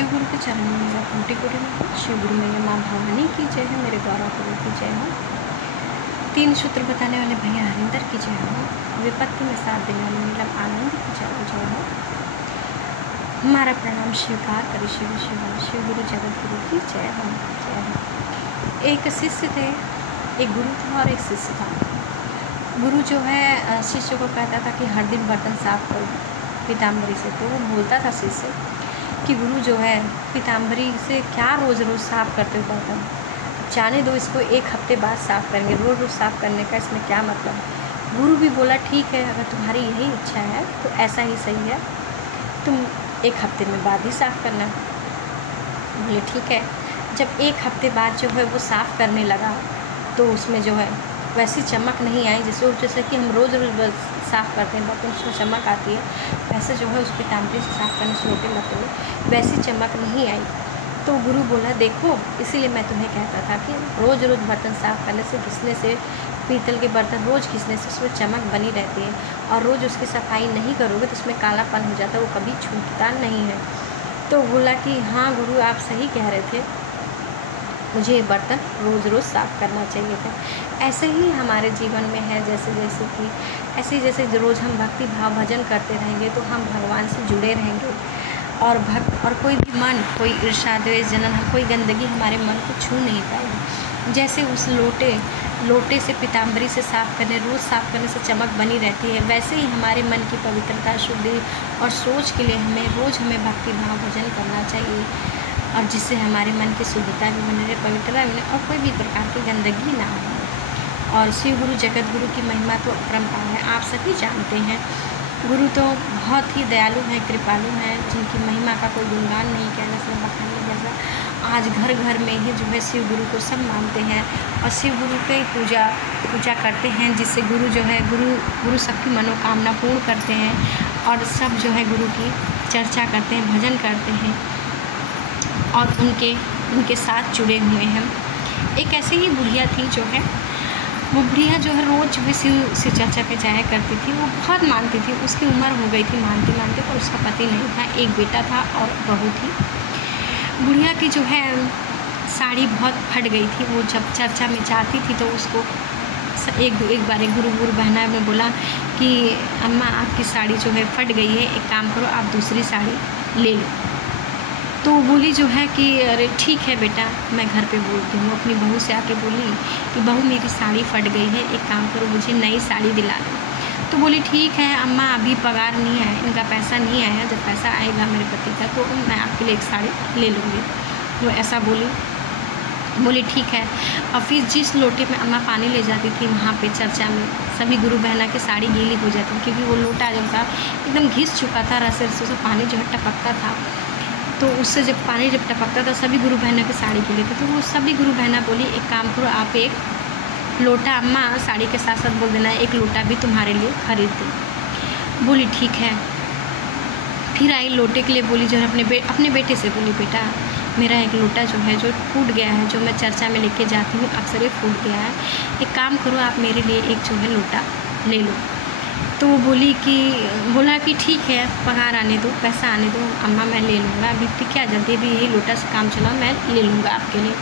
शिव गुरु के चरणों में मेरा कोटि कोटि नमन। शिव गुरु मैया माँ भवानी की जय है, मेरे द्वारा गुरु की जय हो। 3 सूत्र बताने वाले भैया हरिंदर की जय हो। विपत्ति में साथ देने वाले नीलम आनंद की जय हो। हमारा प्रणाम स्वीकार करे शिव शिव शिव गुरु जगत गुरु की जय हो, जय हो। एक शिष्य थे, एक गुरु था और एक शिष्य था। गुरु जो है शिष्य को कहता था कि हर दिन बर्तन साफ करो पीताम्बरी से, तो वो बोलता था शिष्य कि गुरु जो है पीताम्बरी से क्या रोज़ रोज़ साफ़ करते हो बर्तन, जाने दो, इसको 1 हफ्ते बाद साफ़ करेंगे, रोज़ रोज़ साफ़ करने का इसमें क्या मतलब। गुरु भी बोला ठीक है, अगर तुम्हारी यही इच्छा है तो ऐसा ही सही है, तुम 1 हफ्ते में बाद ही साफ़ करना। बोले ठीक है। जब 1 हफ्ते बाद जो है वो साफ़ करने लगा तो उसमें जो है वैसी चमक नहीं आई जैसे कि हम रोज़ रोज़ साफ़ करते हैं बर्तन, उसमें चमक आती है, वैसे जो है उस पीताम्बरी से साफ़ करने से लोटे लगते हुए वैसी चमक नहीं आई। तो गुरु बोला देखो, इसीलिए मैं तुम्हें कहता था कि रोज़ रोज़ बर्तन साफ़ करने से, घिसने से, पीतल के बर्तन रोज़ घिसने से उसमें चमक बनी रहती है, और रोज़ उसकी सफाई नहीं करोगे तो उसमें कालापन हो जाता है, वो कभी छूटता नहीं है। तो बोला कि हाँ गुरु आप सही कह रहे थे, मुझे ये बर्तन रोज़ रोज़ साफ़ करना चाहिए था। ऐसे ही हमारे जीवन में है, जैसे रोज़ हम भक्ति भाव भजन करते रहेंगे तो हम भगवान से जुड़े रहेंगे, और कोई भी मन, कोई ईर्ष्या द्वेष जलन, कोई गंदगी हमारे मन को छू नहीं पाएगी। जैसे उस लोटे से पीताम्बरी से साफ़ करने, रोज़ साफ़ करने से चमक बनी रहती है, वैसे ही हमारे मन की पवित्रता, शुद्धि और सोच के लिए हमें भक्ति भाव भजन करना चाहिए, और जिससे हमारे मन की शुद्धता भी बनी रहे, पवित्रता भी बने, और कोई भी प्रकार की गंदगी ना हो। और शिव गुरु जगत गुरु की महिमा तो अपरंपार है, आप सभी जानते हैं। गुरु तो बहुत ही दयालु हैं, कृपालु हैं, जिनकी महिमा का कोई गुणगान नहीं किया जा सकता, बखाने जैसा। आज घर घर में ही जो है शिव गुरु को सब मानते हैं और शिव गुरु की पूजा करते हैं, जिससे गुरु जो है गुरु सबकी मनोकामना पूर्ण करते हैं, और सब जो है गुरु की चर्चा करते हैं, भजन करते हैं और उनके साथ जुड़े हुए हैं। एक ऐसे ही बुढ़िया थी जो है, वो बुढ़िया जो है रोज़ जो है शिव चर्चा पे जाया करती थी, वो बहुत मानती थी, उसकी उम्र हो गई थी मानते मानते, पर उसका पति नहीं था, एक बेटा था और बहू थी। बुढ़िया की जो है साड़ी बहुत फट गई थी, वो जब चर्चा में जाती थी तो उसको एक बार एक गुरु बहना ने बोला कि अम्मा आपकी साड़ी जो है फट गई है, एक काम करो आप दूसरी साड़ी ले लो। तो बोली जो है कि अरे ठीक है बेटा, मैं घर पे बोलती हूँ। अपनी बहू से आके बोली कि बहू मेरी साड़ी फट गई है, एक काम करो मुझे नई साड़ी दिला दो। तो बोली ठीक है अम्मा, अभी पगार नहीं आया, इनका पैसा नहीं आया, जब पैसा आएगा मेरे पति का तो मैं आपके लिए एक साड़ी ले लूँगी। वो ऐसा बोली ठीक है। और फिर जिस लोटे में अम्मा पानी ले जाती थी वहाँ पे चर्चा में सभी गुरु बहना की साड़ी गीली हो जाती थी, क्योंकि वो लोटा जो था एकदम घिस चुका था, रस से पानी जो है टपकता था। तो उससे जब पानी टपकता था सभी गुरु बहनों की साड़ी के लिए, तो वो सभी गुरु बहना बोली एक काम करो आप एक लोटा, अम्मा साड़ी के साथ साथ बोल देना एक लोटा भी तुम्हारे लिए खरीद दो। बोली ठीक है। फिर आई लोटे के लिए, बोली जो है अपने बेटे से बोली बेटा मेरा एक लोटा जो है जो फूट गया है, जो मैं चर्चा में लेके जाती हूँ अक्सर ये फूट गया है, एक काम करो आप मेरे लिए एक जो है लोटा ले लो। तो वो बोला कि ठीक है पगार आने दो, पैसा आने दो अम्मा, मैं ले लूँगा, अभी तो क्या जल्दी भी यही लोटा से काम चलाओ, मैं ले लूँगा आपके लिए।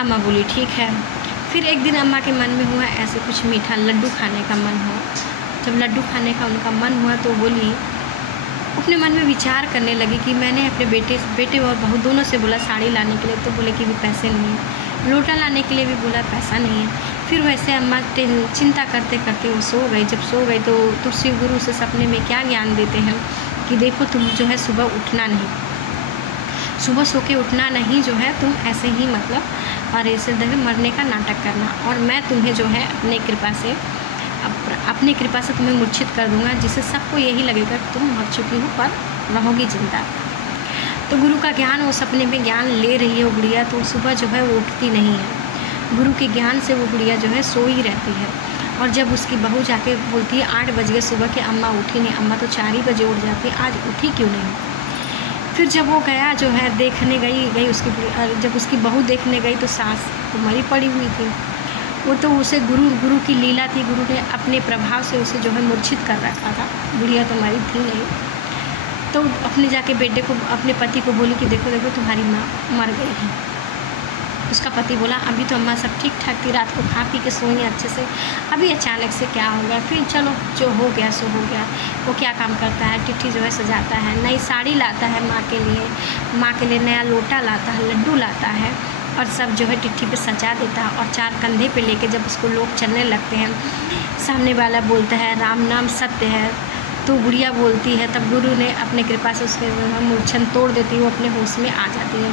अम्मा बोली ठीक है। फिर एक दिन अम्मा के मन में हुआ ऐसे कुछ मीठा लड्डू खाने का मन हुआ। जब लड्डू खाने का उनका मन हुआ तो बोली, अपने मन में विचार करने लगी कि मैंने अपने बेटे और बहू दोनों से बोला साड़ी लाने के लिए, तो बोले कि भी पैसे नहीं है, लोटा लाने के लिए भी बोला पैसा नहीं है। फिर वैसे अम्मा चिंता करते करते वो सो गई। जब सो गई तो शिव गुरु से सपने में क्या ज्ञान देते हैं कि देखो तुम जो है सुबह उठना नहीं, सुबह सो के उठना नहीं, जो है तुम ऐसे ही मतलब और ऐसे मरने का नाटक करना, और मैं तुम्हें जो है अपनी कृपा से तुम्हें मूर्छित कर दूंगा, जिससे सबको यही लगेगा कि तुम मर चुकी हो पर रहोगी जिंदा। तो गुरु का ज्ञान वो सपने में ज्ञान ले रही है वो गुड़िया, तो सुबह जो है वो उठती नहीं है, गुरु के ज्ञान से वो गुड़िया जो है सो ही रहती है। और जब उसकी बहू जाके बोलती है 8 बज गए सुबह के, अम्मा उठी नहीं, अम्मा तो 4 ही बजे उठ जाती, आज उठी क्यों नहीं। फिर जब वो गया जो है देखने गई उसकी, जब उसकी बहू देखने गई तो सास तो मरी पड़ी हुई थी। वो तो उसे गुरु की लीला थी, गुरु ने अपने प्रभाव से उसे जो है मूर्छित कर रखा था, बुढ़िया तो मरी थी नहीं। तो अपने जाके बेटे को, अपने पति को बोली कि देखो देखो तुम्हारी माँ मर गई है। उसका पति बोला अभी तो अम्मा सब ठीक ठाक थी, रात को खा पी के सोई अच्छे से, अभी अचानक से क्या हो गया। फिर चलो जो हो गया सो हो गया। वो क्या काम करता है, चिट्ठी जो है सजाता है, नई साड़ी लाता है माँ के लिए नया लोटा लाता है, लड्डू लाता है और सब जो है चिट्ठी पे सजा देता है। और 4 कंधे पे लेके जब उसको लोग चलने लगते हैं, सामने वाला बोलता है राम नाम सत्य है, तो गुड़िया बोलती है, तब गुरु ने अपने कृपा से उसके मूर्छन तोड़ देती है, वो अपने होश में आ जाती है।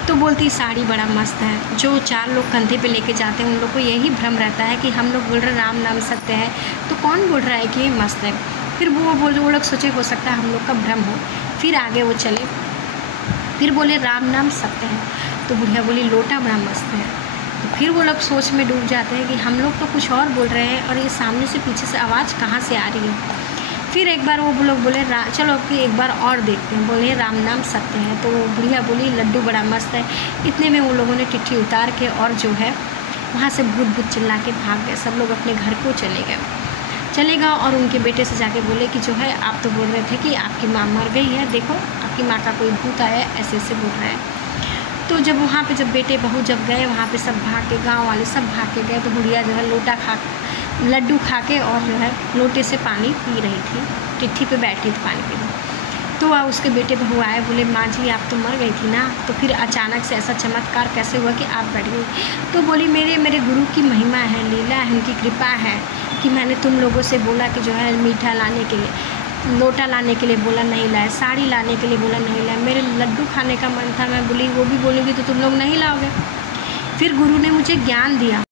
तो बोलती साड़ी बड़ा मस्त है। जो 4 लोग कंधे पे लेके जाते हैं उन लोग को यही भ्रम रहता है कि हम लोग बोल रहे राम नाम सत्य है, तो कौन बोल रहा है कि ये मस्त है। फिर वो लोग सोचे हो सकता है हम लोग का भ्रम हो। फिर आगे वो चले, फिर बोले राम नाम सत्य है, तो बुढ़िया बोली लोटा बड़ा मस्त है। तो फिर वो लोग सोच में डूब जाते हैं कि हम लोग तो कुछ और बोल रहे हैं और ये सामने से पीछे से आवाज़ कहाँ से आ रही है। फिर एक बार वो लोग बोले चलो कि एक बार और देखते हैं, बोले राम नाम सत्य है। तो वो बुढ़िया बोली लड्डू बड़ा मस्त है। इतने में वो लोगों ने चिट्ठी उतार के और जो है वहाँ से भूत चिल्ला के भाग गए। सब लोग अपने घर को चले गए और उनके बेटे से जाके बोले कि जो है आप तो बोल रहे थे कि आपकी माँ मर गई है, देखो आपकी माँ का कोई भूत आया है, ऐसे ऐसे बोल रहा है। तो जब वहाँ पे जब बेटे बहू जब गए वहाँ पे सब भाग के, गाँव वाले सब भाग के गए, तो बुढ़िया जो है लड्डू खा के और जो है लोटे से पानी पी रही थी, चिट्ठी पे बैठी थी पानी पीने। तो उसके बेटे बहू आए, बोले माँ जी आप तो मर गई थी ना, तो फिर अचानक से ऐसा चमत्कार कैसे हुआ कि आप बैठ गई। तो बोली मेरे गुरु की महिमा है, लीला है, उनकी कृपा है कि मैंने तुम लोगों से बोला कि जो है मीठा लाने के लिए, लोटा लाने के लिए बोला नहीं लाए, साड़ी लाने के लिए बोला नहीं लाए, मेरे लड्डू खाने का मन था, मैं बोली वो भी बोलूँगी तो तुम लोग नहीं लाओगे। फिर गुरु ने मुझे ज्ञान दिया।